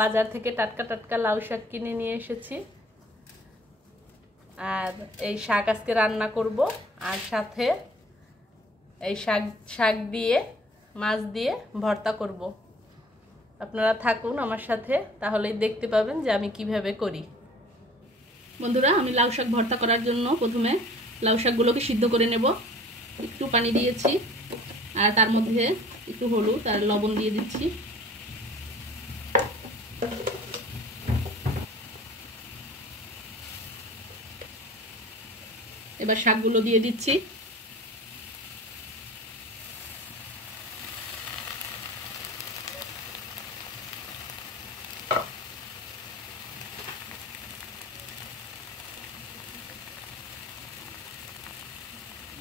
বাজার থেকে টাটকা টাটকা লাউ শাক কিনে নিয়ে এসেছি। আর এই শাক আজকে রান্না করব, আর সাথে এই শাক দিয়ে মাছ দিয়ে ভর্তা করব। আপনারা থাকুন আমার সাথে, তাহলেই দেখতে পাবেন যে আমি কিভাবে করি। বন্ধুরা, আমি লাউ শাক ভর্তা করার জন্য প্রথমে লাউ শাকগুলোকে সিদ্ধ করে নেব। একটু পানি দিয়েছি, আর তার মধ্যে একটু হলুদ আর লবণ দিয়ে দিচ্ছি। এবার শাকগুলো দিয়ে দিচ্ছি।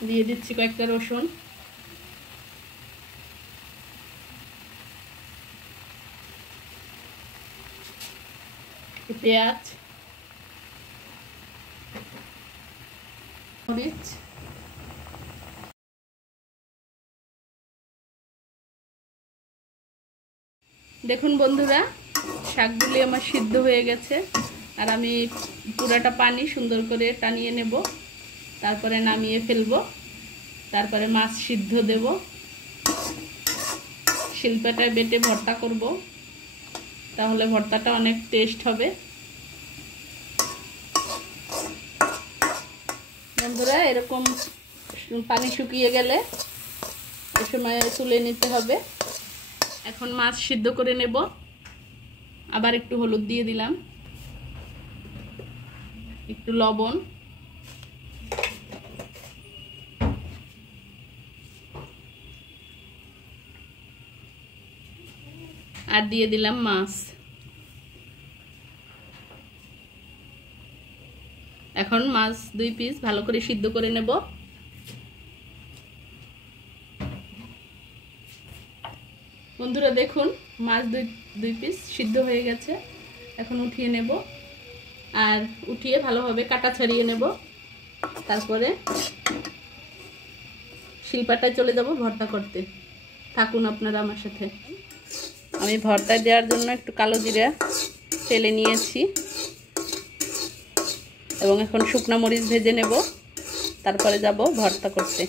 দিয়ে দিচ্ছি কয়েকটা রসুন, পেঁয়াজ, মরিচ, দেখুন বন্ধুরা, শাকগুলি আমার সিদ্ধ হয়ে গেছে। আর আমি পুরাটা পানি সুন্দর করে টানিয়ে নেব, তারপরে নামিয়ে ফেলবো। তারপরে মাছ সিদ্ধ দেব, শিলপাটায় বেটে ভর্তা করব, তাহলে ভর্তাটা অনেক টেস্ট হবে। বন্ধুরা, এরকম পানি শুকিয়ে গেলে এই সময় তুলে নিতে হবে। এখন মাছ সিদ্ধ করে নেব। আবার একটু হলুদ দিয়ে দিলাম, একটু লবণ, আর দিয়ে দিলাম মাছ। এখন মাছ 2 পিস ভালো করে সিদ্ধ করে নেব। বন্ধুরা দেখুন, মাছ 2 পিস সিদ্ধ হয়ে গেছে। এখন উঠিয়ে নেব, আর উঠিয়ে ভালোভাবে কাটা ছাড়িয়ে নেব। তারপরে শিলপাটায় চলে যাব ভর্তা করতে। থাকুন আপনারা আমার সাথে। আমি ভর্তায় দেওয়ার জন্য একটু কালো জিরা তেলে নিয়েছি, এবং এখন শুকনো মরিচ ভেজে নেব। তারপরে যাব ভর্তা করতে।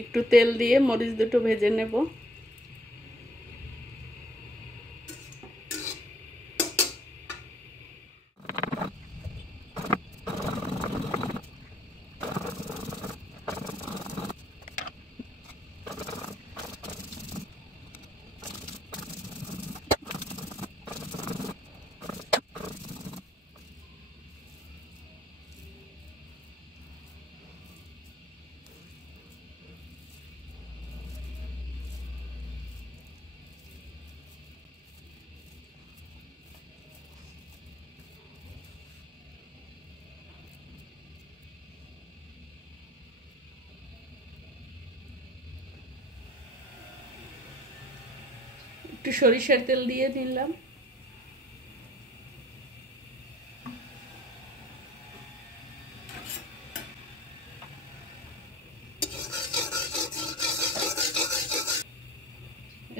একটু তেল দিয়ে মরিচ দুটো ভেজে নেব। একটু সরিষার তেল দিয়ে দিলাম।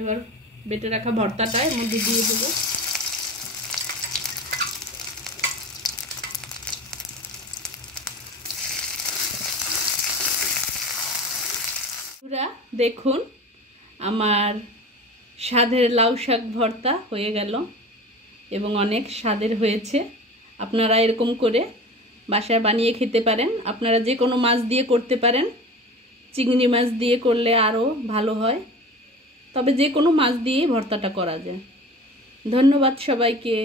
এবার বেটে রাখা ভর্তাটা এর মধ্যে দিয়ে দেবো। দেখুন, আমার স্বাদের লাউ শাক ভর্তা হয়ে গেল, এবং অনেক স্বাদের হয়েছে। আপনারা এরকম করে বাসায় বানিয়ে খেতে পারেন। আপনারা যে কোনো মাছ দিয়ে করতে পারেন, চিংড়ি মাছ দিয়ে করলে আরও ভালো হয়, তবে যে কোনো মাছ দিয়েই ভর্তাটা করা যায়। ধন্যবাদ সবাইকে।